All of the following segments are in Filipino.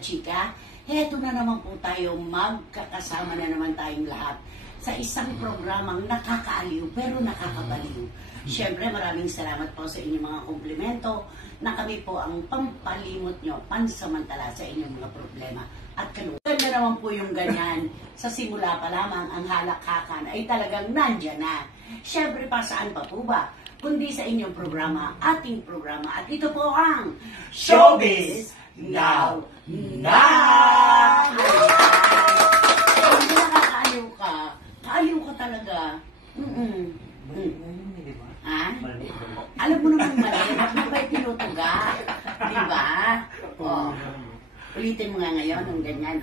Chika, heto na naman po tayo, magkakasama na naman tayong lahat sa isang programang nakakaaliw pero nakakabaliw. Siyempre, maraming salamat po sa inyong mga komplimento na kami po ang pampalimot nyo pansamantala sa inyong mga problema at kalungkutan. Ganda naman po yung ganyan. Sa simula pa lamang, ang halakhakan ay talagang nandyan na. Siyempre, pa saan pa po ba? Kundi sa inyong programa, ating programa. At ito po ang Showbiz Now! Kung nakakaaliw ka, kaaliw ka talaga. Ha? Alam mo naman mali, ba't mo ba'y tinutuga? Diba? Ulitin mo nga ngayon ng ganyan,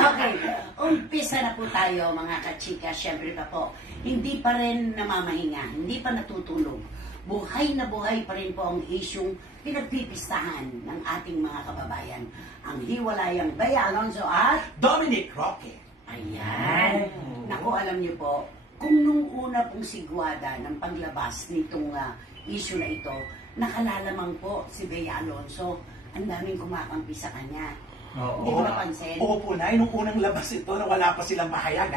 Okay, umpisa na po tayo mga kachika. Siyempre pa po, hindi pa rin namamahinga, hindi pa natutulog. Buhay na buhay pa rin po ang isyong pinagpipistahan ng ating mga kababayan. Ang hiwalayang Bea Alonzo at Dominic Roque. Ayan. Naku, alam niyo po, kung nung una pong sigwada ng paglabas nitong issue na ito, nakalalamang po si Bea Alonzo, ang daming kumakampi sa kanya. Hindi ko napansin. Oo po, Nay. Nung unang labas ito, na wala pa silang mahayag,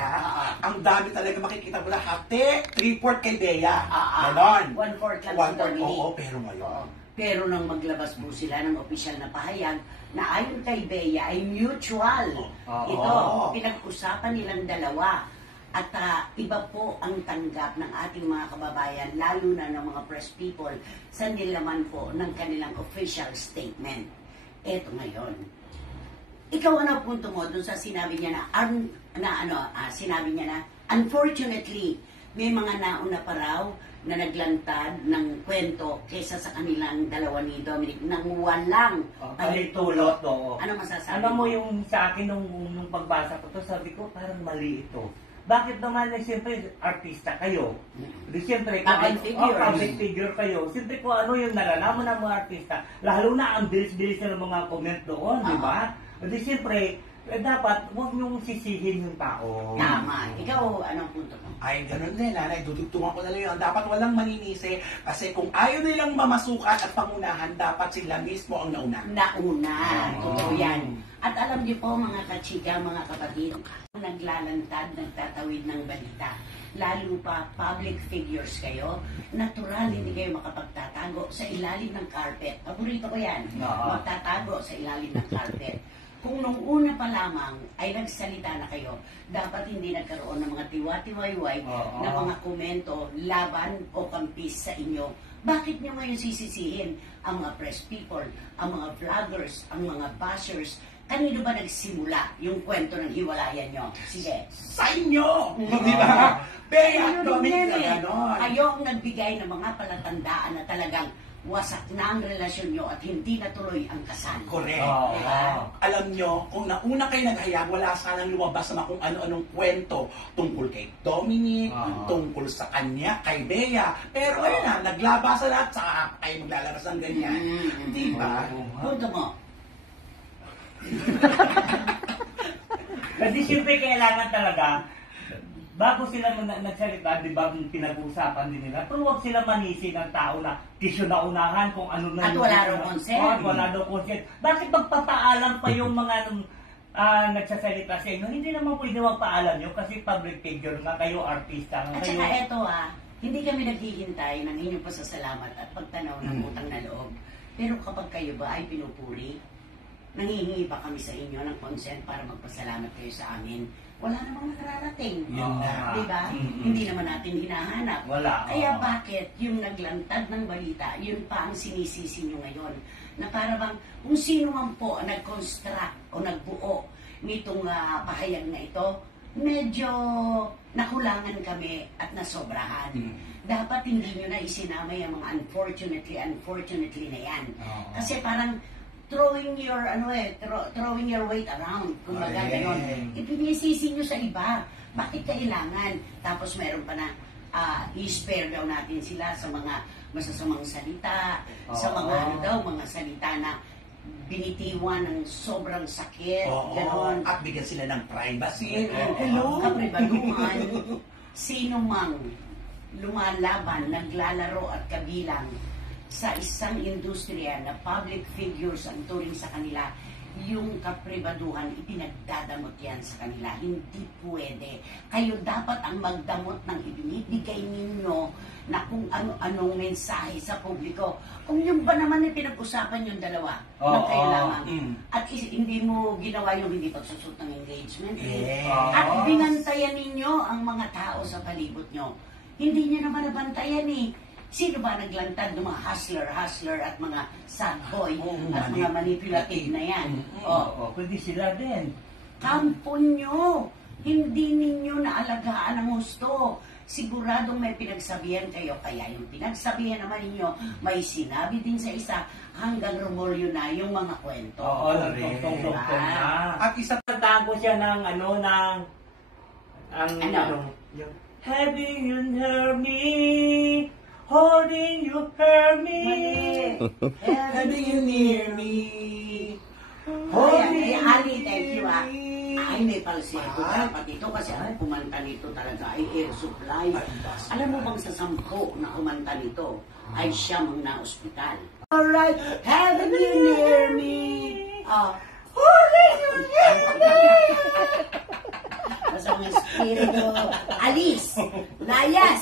ang dami talaga makikita mo lahat. 3/4 kay Bea. Ganon. 1/4 lang si Dominic. Oo, pero ngayon. Pero nang maglabas po sila ng opisyal na pahayag na ayon kay Bea ay mutual. Ito, pinag-usapan nilang dalawa. At iba po ang tanggap ng ating mga kababayan, lalo na ng mga press people, sa nilaman po ng kanilang official statement. Eto ngayon. Ikaw ano punto mo dun sa sinabi niya sinabi niya na, unfortunately, may mga nauna pa raw na naglantad ng kwento kesa sa kanilang dalawa ni Dominic nang walang pahintulot. Ano masasabi Ano mo yung sa akin nung pagbasa ko to, sabi ko parang mali ito. Bakit naman siyempre artista kayo? Siyempre, public figure kayo. Siyempre kung ano yung nalalaman ng mga artista, lalo na ang bilis-bilis ng mga comment doon, di ba? Di siyempre, dapat huwag niyong sisihin yung tao. Tama. Ikaw, anong punto mo? Ay, ganun din, Nanay. Dudugtungan ko na lang yun. Dapat walang maninisi kasi kung ayaw nilang mamasukan at pangunahan, dapat sila mismo ang nauna. Totoo yan. At alam niyo po, mga kachika, mga kapatid, naglalantad, nagtatawid ng balita. Lalo pa, public figures kayo, natural hindi kayo makapagtatago sa ilalim ng carpet. Paborito ko yan. Magtatago sa ilalim ng carpet. Kung nung una pa lamang ay nagsalita na kayo, dapat hindi nagkaroon ng mga tiwa-tiwayway na mga komento, laban o kampis sa inyo. Bakit nyo ngayon sisisihin ang mga press people, ang mga vloggers, ang mga bashers? Kanino ba nagsimula yung kwento ng hiwalayan nyo? Sige. Sa inyo! Di ba? Bea, Dominic na ganon. Kayo ang nagbigay ng mga palatandaan na talagang wasak na ang relasyon nyo at hindi natuloy ang kasal. Correct. Diba? Alam nyo, kung nauna kayo naghayag, wala sanang lumabas na kung ano-anong kwento tungkol kay Dominic, tungkol sa kanya, kay Bea. Pero ayun na, naglabas na lahat, saka kayo maglalabas ng ganyan. Di ba? Punto mo. Kasi siyempre kailangan talaga, bago sila nagsalita, di ba pinag-uusapan din nila, pero huwag sila manisi ng tao na kisyo na unahan kung ano na at wala raw consent. Wala daw consent. Bakit magpapaalam pa yung mga nagsasalita sa inyo? Hindi naman pwede magpaalam nyo kasi public figure nga kayo, artista nga At kayo. saka eto hindi kami naghihintay ng inyong pasasalamat at pagtanaw ng utang na loob. Pero kapag kayo ba ay pinupuri, nangihingi ba kami sa inyo ng consent para magpasalamat kayo sa amin? Wala namang nararating. Diba? Hindi naman natin hinahanap. Wala. Kaya bakit yung naglantad ng balita, yun pa ang sinisisi nyo ngayon? Na para bang kung sino man po ang nag-construct o nagbuo nitong pahayag na ito, medyo nakulangan kami at nasobrahan. Dapat hindi nyo na isinama yung mga unfortunately na yan. Kasi parang throwing your weight around. Kumbaga gano'n. Ipinisisi nyo sa iba. Bakit kailangan? Tapos meron pa na i-spare daw natin sila sa mga masasamang salita, sa mga mga salita na binitiwan ng sobrang sakit, gano'n. At bigyan sila ng privacy. Kapribaluhan, sino mang lumalaban, naglalaro at kabilang sa isang industriya na public figures ang turing sa kanila, yung kapribaduhan, ipinagdadamot yan sa kanila. Hindi pwede. Kayo dapat ang magdamot ng ibinibigay ninyo na kung ano-anong mensahe sa publiko. Kung yung ba naman pinag-usapan yung dalawa, ng kayo lamang. At hindi mo ginawa yung hindi pagsusot ng engagement. At binantayan ninyo ang mga tao sa palibot nyo. Hindi nyo naman nabantayan eh. Sino ba naglantad ng mga hustler at mga sad boy at mga manipulative na yan? Kundi sila din. Kampo nyo. Hindi ninyo naalagaan ang gusto. Siguradong may pinagsabihan kayo. Kaya yung pinagsabihan naman ninyo, may sinabi din sa isa hanggang rumulyo na yung mga kwento. Oo, nagtong-tong na. At isa Kantahan ko siya ng yung having you near me, holding you near me, having you near me. Ay, Ali, thank you ah. Ay, may palsito dapat ito kasi ang kumanta nito talaga ay air supply. Alam mo bang sa 10 na kumanta nito ay siyam ang na-ospital? Alright, having you near me. Holding you near me. Masamang espiritu. Alis. Layas.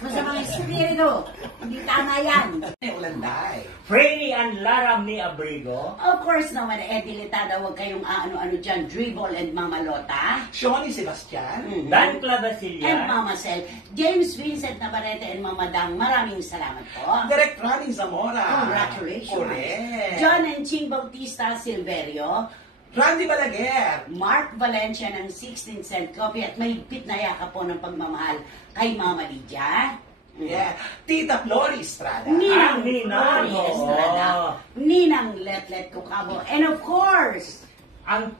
Masamang espiritu. Hindi tama yan. Ulanday. Freddy and Lara May Abrigo. Of course naman, Dilitada, huwag kayong ano-ano dyan, Dribble and Mama Lota. Shoni Sebastian. Dan And Clavacilla. Mama Sel. James Vincent Navarrete and Mama Dang, maraming salamat po. Direct Running Zamora. Congratulations. Correct. John and Ching Bautista Silverio. Randy Balaguer. Mark Valencia ng 16 cent coffee at may higpit na yakap po ng pagmamahal kay Mama Lydia. Yeah. Tita Flori Estrada. Ninang Ninang. Flori Estrada. Ninang Letlet Cucabo. And of course, ang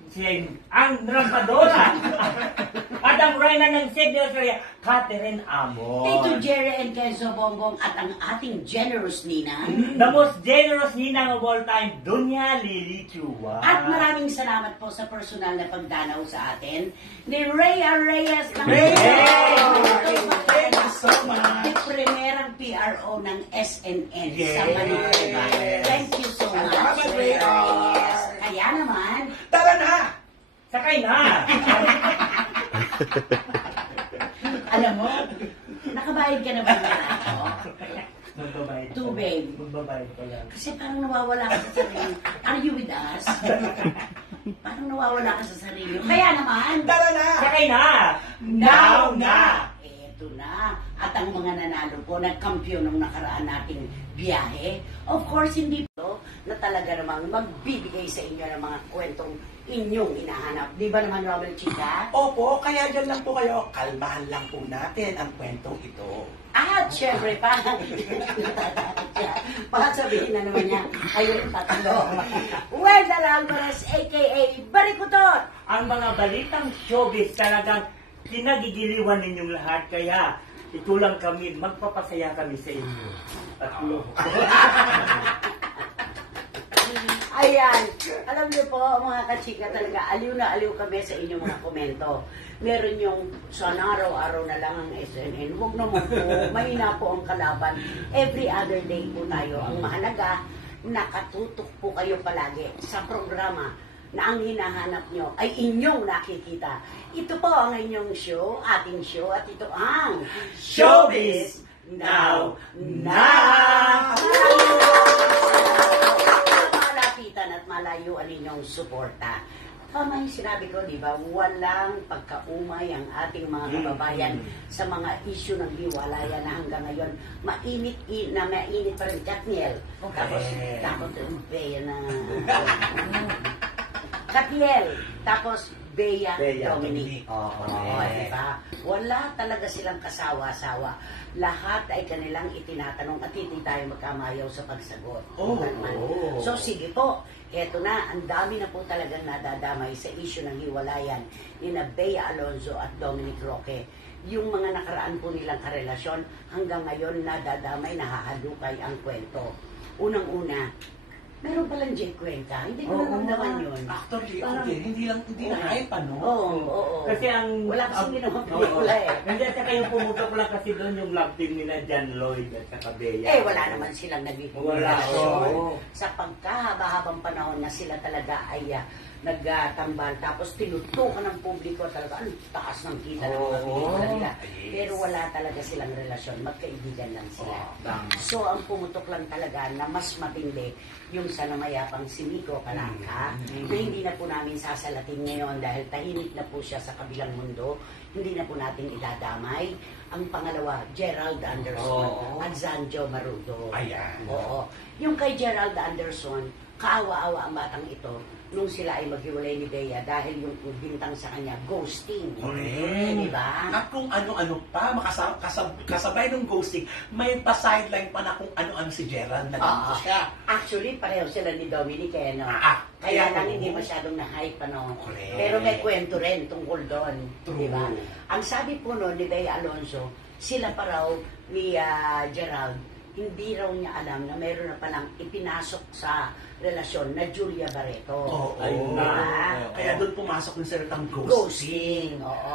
rampadora. At ang Reyna ng Sydney, Australia, Catherine Amo. Tito Jerry and Kenzo Bongbong at ang ating generous Ninang. The most generous ninang of all time, Dunya Lily Chua. At maraming salamat po sa personal na pagdanaw sa atin ni Rhea Reyes ng Thank you so much. primerang PRO ng SNN sa Yes. Manila. Thank you so much. Salamat, Rhea. Yes. Kaya naman, Tara na. Sakay na! alam mo, nakabayad ka na ba niya ako? Magbabayad. Tubig. Magbabayad ko lang. Kasi parang nawawala ka sa sarili. Are you with us? Parang nawawala ka sa sarili. Kaya naman, Tara na. Sakay na! Now na. Eto na. At ang mga nanalo po, nagkampiyon ng nakaraan nating biyahe. Of course, hindi po na talaga namang magbibigay sa inyo ng mga kwentong inyong hinahanap. Di ba naman, Robert Chica? Opo, kaya dyan lang po kayo. Kalmahan lang po natin ang kwentong ito. At syempre, baka sabihin na naman niya, ayun tatlo. Wendell Alvarez, a.k.a. Barikutot. Ang mga balitang showbiz talagang kinagigiliwan ninyong lahat. Kaya ito lang kami, magpapasaya kami sa inyo. Tatlo. Ayan. Alam niyo po, mga kachika talaga, aliw na aliw kami sa inyong mga komento. Meron yung sana araw-araw na lang ang SNN. Huwag naman po, mahina po ang kalaban. Every other day po tayo. Ang mahalaga, nakatutok po kayo palagi sa programa na ang hinahanap nyo ay inyong nakikita. Ito po ang inyong show, ating show, at ito ang Showbiz Now Na! Malapitan at malayuan ninyong suporta. Tama yung sinabi ko, di ba? Walang pagkaumay ang ating mga kababayan sa mga issue ng hiwalayan na hanggang ngayon mainit pa rin. Katniel. Tapos Bea na... Katniel. Tapos Bea Dominic. Diba? Wala talaga silang kasawa-sawa. Lahat ay kanilang itinatanong at hindi tayo magkamayaw sa pagsagot. So sige po, eto na, ang dami na po talagang nadadamay sa issue ng hiwalayan ni na Bea Alonzo at Dominic Roque. Yung mga nakaraan po nilang karelasyon, hanggang ngayon nadadamay, nahahadukay ang kwento. Unang-una, meron pala kang Jay Cuenca, hindi ko Oo, naman nga. yun. Actually, Parang- okay, hindi na hype, ano? Oo. Kasi ang... Wala kasing ginawa Oo. pelikula eh. Hindi, at saka yung pumutok lang kasi doon yung love team nila John Lloyd at saka Bea. Eh, wala naman silang naging Wala, relasyon. oo. Sa pagkahaba-habang panahon na sila talaga ay nagtambal. Tapos tinutukan ng publiko talaga. Ang taas ng kita ng mga Oo. pelikula nila. Yes. Pero wala talaga silang relasyon. Magkaibigan lang sila. Tama. So, ang pumutok lang talaga na mas matindi yung sa namayapang si Miko Calangca, na hindi na po namin sasalatin ngayon dahil tahimik na po siya sa kabilang mundo. Hindi na po natin idadamay. Ang pangalawa, Gerald Anderson Oo. at Zanjo Marudo. Ayan. Oo. Yung kay Gerald Anderson, kaawa-awa ang batang ito nung sila ay maghiwalay ni Bea dahil yung bintang sa kanya, ghosting. Correct. Di ba? At kung ano-ano pa, kasabay ng ghosting, may pa-sideline pa na kung ano-ano si Gerald na dito Oo. siya. Actually, pareho sila ni Dominic eh, no? kaya Kaya lang oo. hindi masyadong na-hype, ano? Correct. Pero may kwento rin tungkol doon. True. Di ba? Ang sabi po noon ni Bea Alonso, sila pa raw ni Gerald, hindi raw niya alam na meron na palang ipinasok sa relasyon na Julia Barreto. Oo. Ayun na. Kaya doon pumasok yung salitang ghosting. Ghosting, oo.